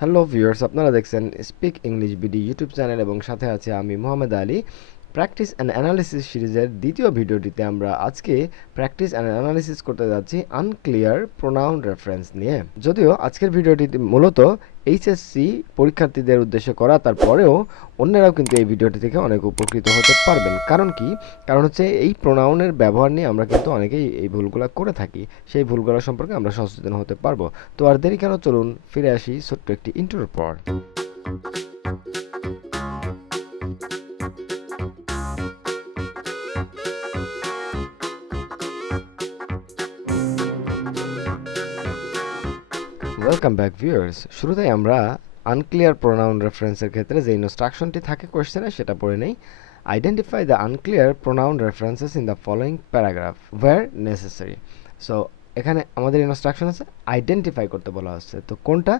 Hello viewers আপনারা দেখছেন speak English BD YouTube channel এবং সাথে আছে আমি Mohammad Ali. Practice and analysis সিরিজের দ্বিতীয় ভিডিওটিতে আমরা আজকে প্র্যাকটিস অ্যান্ড অ্যানালিসিস করতে যাচ্ছি আনক্লিয়ার প্রোনাউন রেফারেন্স নিয়ে। যদিও আজকের ভিডিওটি মূলত এইচএসসি পরীক্ষার্থীদের উদ্দেশ্যে করা, তারপরেও অন্যরাও কিন্তু এই ভিডিওটি থেকে অনেক উপকৃত হতে পারবেন। কারণ কি? কারণ হচ্ছে এই প্রোনাউনের ব্যবহার নিয়ে আমরা কিন্তু অনেকেই এই ভুলগুলো করে থাকি। সেই ভুলগুলো সম্পর্কে আমরা সচেতন হতে পারব। তো আর দেরি কেন? চলুন ফিরে আসি ছোট্ট একটি ইন্টার পর। ওয়েলকাম ব্যাক ভিউয়ার্স শুরুতেই আমরা আনক্লিয়ার প্রোনাউন রেফারেন্সের ক্ষেত্রে যে ইনস্ট্রাকশনটি থাকে কোয়েশ্চেনে সেটা পড়ে নেই। Identify the unclear pronoun references in the following paragraph where necessary so এখানে আমাদের ইনস্ট্রাকশন আছে আইডেন্টিফাই করতে বলা হচ্ছে। তো কোনটা?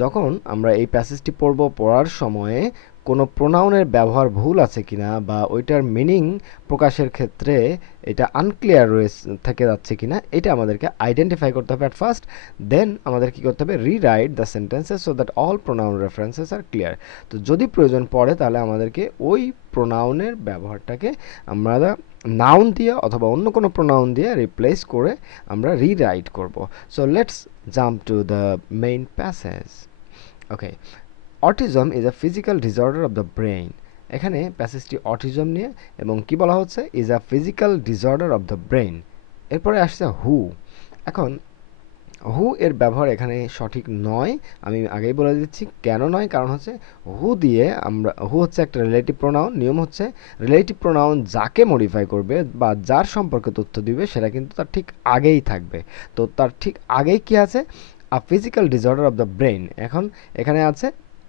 যখন আমরা এই প্যাসেজটি পড়ব, পড়ার সময়ে কোনো প্রোনাউনের ব্যবহার ভুল আছে কিনা বা ওইটার মিনিং প্রকাশের ক্ষেত্রে এটা আনক্লিয়ার রয়েছে, থেকে যাচ্ছে কিনা, এটা আমাদেরকে আইডেন্টিফাই করতে হবে অ্যাট ফার্স্ট দেন আমাদের কি করতে হবে? Rewrite the sentences so that all pronoun references are clear তো যদি প্রয়োজন পড়ে তাহলে আমাদেরকে ওই প্রোনাউনের ব্যবহারটাকে আমরা নাউন দিয়ে অথবা অন্য কোনো প্রোনাউন দিয়ে রিপ্লেস করে আমরা রিরাইট করব। So let's jump to the main passage okay autism is a physical disorder of the brain এখানে প্যাসেজটি অটিজম নিয়ে এবং কি বলা হচ্ছে? Is a physical disorder of the brain এরপরে আসছে হু এখন হু এর ব্যবহার এখানে সঠিক নয়। আমি আগেই বলে দিচ্ছি কেন নয়। কারণ হচ্ছে হু দিয়ে আমরা হু হচ্ছে একটা রিলেটিভ প্রোনাউন নিয়ম হচ্ছে রিলেটিভ প্রোনাউন যাকে মডিফাই করবে বা যার সম্পর্কে তথ্য দিবে, সেটা কিন্তু তার ঠিক আগেই থাকবে। তো তার ঠিক আগেই কি আছে? A physical disorder of the brain এখন এখানে আছে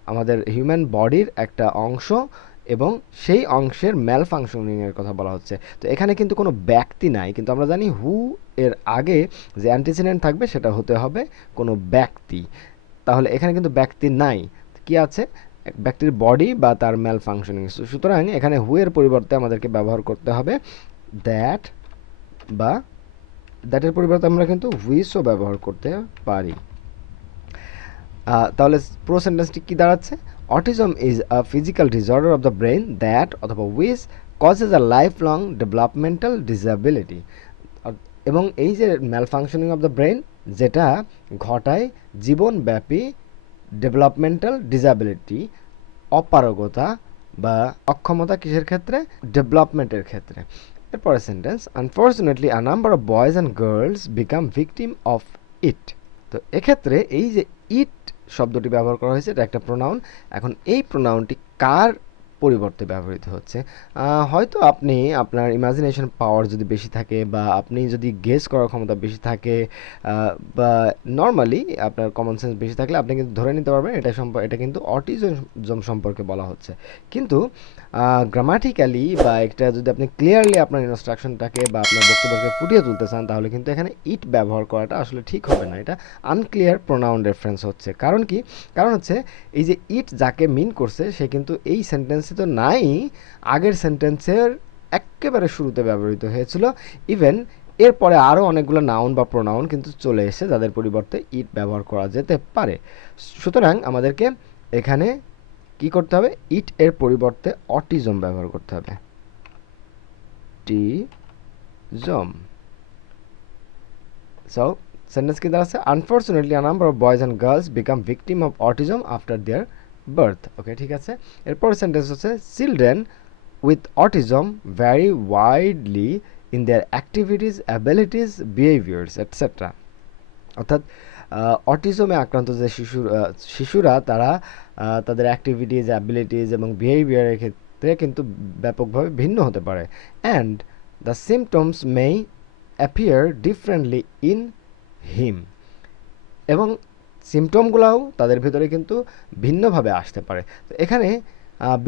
আমাদের হিউম্যান বডির একটা অংশ এবং সেই অংশের ম্যাল ফাংশনিংয়ের কথা বলা হচ্ছে। তো এখানে কিন্তু কোনো ব্যক্তি নাই, কিন্তু আমরা জানি হু এর আগে যে অ্যান্টিসিডেন্ট থাকবে সেটা হতে হবে কোনো ব্যক্তি। তাহলে এখানে কিন্তু ব্যক্তি নাই। কি আছে? ব্যক্তির বডি বা তার ম্যাল ফাংশনিং সুতরাং এখানে হু এর পরিবর্তে আমাদেরকে ব্যবহার করতে হবে দ্যাট বা দ্যাটের পরিবর্তে আমরা কিন্তু হুইসও ব্যবহার করতে পারি। তাহলে পুরো সেন্টেন্সটি কী দাঁড়াচ্ছে? Autism is a physical disorder of the brain that অথবা which causes a life long developmental disability এবং এই যে ম্যালফাংশনিং অফ দ্য ব্রেন যেটা ঘটায় জীবনব্যাপী ডেভেলপমেন্টাল ডিসএবিলিটি অপারগতা বা অক্ষমতা কিসের ক্ষেত্রে? ডেভেলপমেন্টের ক্ষেত্রে। এরপরে sentence unfortunately a number of boys and girls become victim of it তো এক্ষেত্রে এই যে ইট শব্দটি ব্যবহার করা হয়েছে এটা একটা প্রোনাউন এখন এই প্রোনাউনটি কার পরিবর্তে ব্যবহৃত হচ্ছে। হয়তো আপনি আপনার ইমাজিনেশন পাওয়ার যদি বেশি থাকে বা আপনি যদি গেস করার ক্ষমতা বেশি থাকে বা নর্মালি আপনার কমন সেন্স বেশি থাকলে আপনি কিন্তু ধরে নিতে পারবেন এটা সম্পর্কে এটা কিন্তু অটিজম সম্পর্কে বলা হচ্ছে। কিন্তু গ্রামাটিক্যালি বা একটা যদি আপনি ক্লিয়ারলি আপনার ইনস্ট্রাকশনটাকে বা আপনার বক্তব্যকে ফুটিয়ে তুলতে চান, তাহলে কিন্তু এখানে ইট ব্যবহার করাটা আসলে ঠিক হবে না। এটা আনক্লিয়ার প্রোনাউন রেফারেন্স হচ্ছে। কারণ কি? কারণ হচ্ছে এই যে ইট যাকে মিন করছে, সে কিন্তু এই সেন্টেন্সে তো নাই, আগের সেন্টেন্সের একেবারে শুরুতে ব্যবহৃত হয়েছিল। ইভেন এরপরে আরও অনেকগুলো নাউন বা প্রোনাউন কিন্তু চলে এসে যাদের পরিবর্তে ইট ব্যবহার করা যেতে পারে। সুতরাং আমাদেরকে এখানে কি করতে হবে? ইট এর পরিবর্তে অটিজম ব্যবহার করতে হবে। টি জম সো সেন্টেন্স কি দাঁড়াচ্ছে? Unfortunately a number of boys and girls become victim of autism after their birth okay ঠিক আছে? এরপর সেন্টেন্স হচ্ছে children with autism vary widely in their activities abilities behaviours etcetera অর্থাৎ অটিজমে আক্রান্ত যে শিশুর শিশুরা, তারা তাদের অ্যাক্টিভিটিস অ্যাবিলিটিস এবং বিহেভিয়ারের ক্ষেত্রে কিন্তু ব্যাপকভাবে ভিন্ন হতে পারে। And the symptoms may appear differently in him এবং সিমটমগুলোও তাদের ভেতরে কিন্তু ভিন্নভাবে আসতে পারে। তো এখানে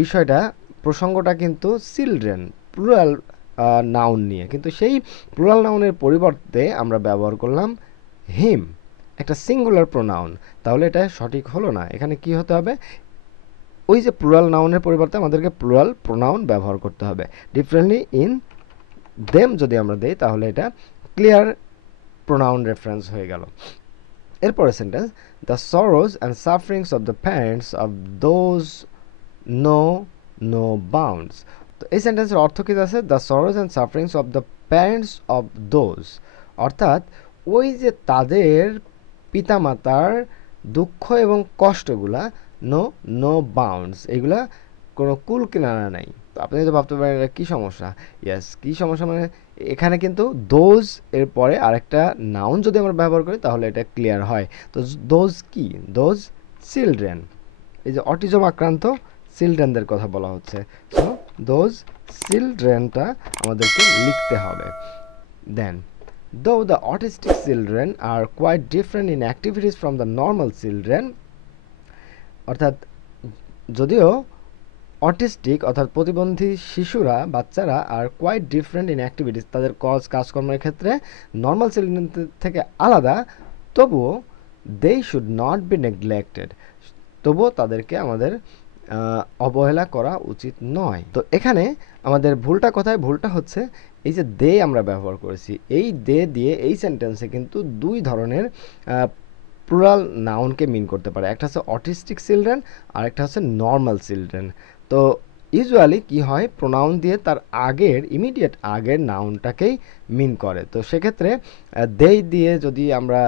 বিষয়টা, প্রসঙ্গটা কিন্তু চিলড্রেন, প্লুরাল নাউন নিয়ে। কিন্তু সেই প্লুরাল নাউনের পরিবর্তে আমরা ব্যবহার করলাম হিম, একটা সিঙ্গুলার প্রোনাউন। তাহলে এটা সঠিক হলো না। এখানে কি হতে হবে? ওই যে প্লুরাল নাউনের পরিবর্তে আমাদেরকে প্লুরাল প্রোনাউন ব্যবহার করতে হবে। ডিফারেন্টলি ইন দেম যদি আমরা দেই, তাহলে এটা ক্লিয়ার প্রোনাউন রেফারেন্স হয়ে গেল। এরপরে sentence the sorrows and sufferings of the parents of those know no bounds তো এই সেন্টেন্সের অর্থ কী আছে? The sorrows and sufferings of the parents of those অর্থাৎ ওই যে তাদের পিতামাতার দুঃখ এবং কষ্টগুলা নো নো বাউন্ডস এগুলা কোনো কুল কিনারা নাই। তো আপনি তো ভাবতে পারেন এটা কী সমস্যা? ইয়েস কী সমস্যা মানে এখানে কিন্তু দোজ এর পরে আরেকটা নাউন যদি আমরা ব্যবহার করি তাহলে এটা ক্লিয়ার হয়। তো দোজ কি? দোজ চিলড্রেন এই যে অটিজম আক্রান্ত চিলড্রেনদের কথা বলা হচ্ছে। সো দোজ চিলড্রেনটা আমাদেরকে লিখতে হবে। দেন Though the autistic children are quite different in activities from the normal children, অর্থাৎ যদিও অটিস্টিক অর্থাৎ প্রতিবন্ধী শিশুরা, বাচ্চারা আর কোয়াইট ডিফারেন্ট ইন অ্যাক্টিভিটিস তাদের কজ কাজকর্মের ক্ষেত্রে নর্মাল চিলড্রেন থেকে আলাদা, তবুও they should not be neglected তবুও তাদেরকে আমাদের অবহেলা করা উচিত নয়। তো এখানে আমাদের ভুলটা কোথায়? ভুলটা হচ্ছে এই যে দে আমরা ব্যবহার করেছি। এই দে দিয়ে এই সেন্টেন্সে কিন্তু দুই ধরনের প্লুরাল নাউনকে মিন করতে পারে। একটা হচ্ছে অটিস্টিক চিলড্রেন আর একটা হচ্ছে নর্মাল চিলড্রেন তো ইউজুয়ালি কি হয় প্রোনাউন দিয়ে তার আগের ইমিডিয়েট আগের নাউনটাকেই মিন করে। তো সেক্ষেত্রে দেই দিয়ে যদি আমরা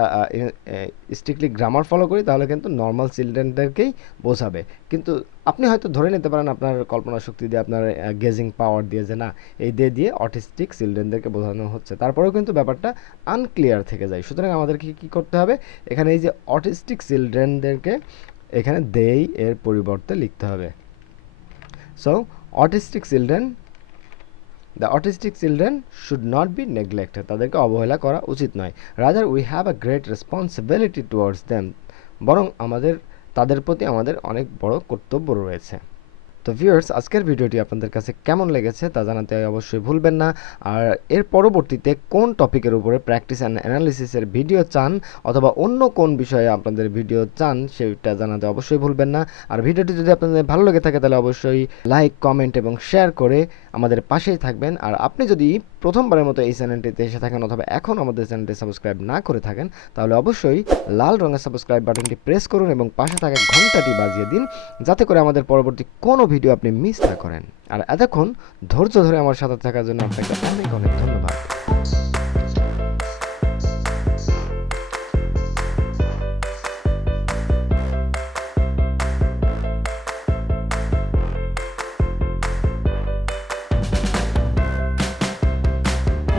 স্ট্রিক্টলি গ্রামার ফলো করি, তাহলে কিন্তু নর্মাল চিলড্রেনদেরকেই বোঝাবে। কিন্তু আপনি হয়তো ধরে নিতে পারেন আপনার কল্পনা শক্তি দিয়ে, আপনার গেজিং পাওয়ার দিয়ে যে না, এই দে দিয়ে অটিস্টিক চিলড্রেনদেরকে বোঝানো হচ্ছে। তারপরেও কিন্তু ব্যাপারটা আনক্লিয়ার থেকে যায়। সুতরাং আমাদেরকে কি করতে হবে? এখানে এই যে অটিস্টিক চিলড্রেনদেরকে এখানে দেই এর পরিবর্তে লিখতে হবে। So, autistic children the autistic children should not be neglected. তাদেরকে অবহেলা করা উচিত নয়। Rather we have a great responsibility towards them বরং আমাদের তাদের প্রতি আমাদের অনেক বড় কর্তব্য রয়েছে। তো ভিউয়ার্স আজকের ভিডিওটি আপনাদের কাছে কেমন লেগেছে তা জানাতে অবশ্যই ভুলবেন না। আর এর পরবর্তীতে কোন টপিকের উপরে প্র্যাকটিস অ্যান্ড অ্যানালিসিসের ভিডিও চান অথবা অন্য কোন বিষয়ে আপনাদের ভিডিও চান সেটা জানাতে অবশ্যই ভুলবেন না। আর ভিডিওটি যদি আপনাদের ভালো লেগে থাকে তাহলে অবশ্যই লাইক কমেন্ট এবং শেয়ার করে আমাদের পাশেই থাকবেন। আর আপনি যদি প্রথমবারের মতো এই চ্যানেলটিতে এসে থাকেন অথবা এখন আমাদের চ্যানেলটি সাবস্ক্রাইব না করে থাকেন, তাহলে অবশ্যই লাল রঙের সাবস্ক্রাইব বাটনটি প্রেস করুন এবং পাশে থাকা ঘন্টাটি বাজিয়ে দিন, যাতে করে আমাদের পরবর্তী কোনো ভিডিও আপনি মিস না করেন। আর এতক্ষণ ধৈর্য ধরে আমার সাথে থাকার জন্য আপনাকে অনেক অনেক ধন্যবাদ।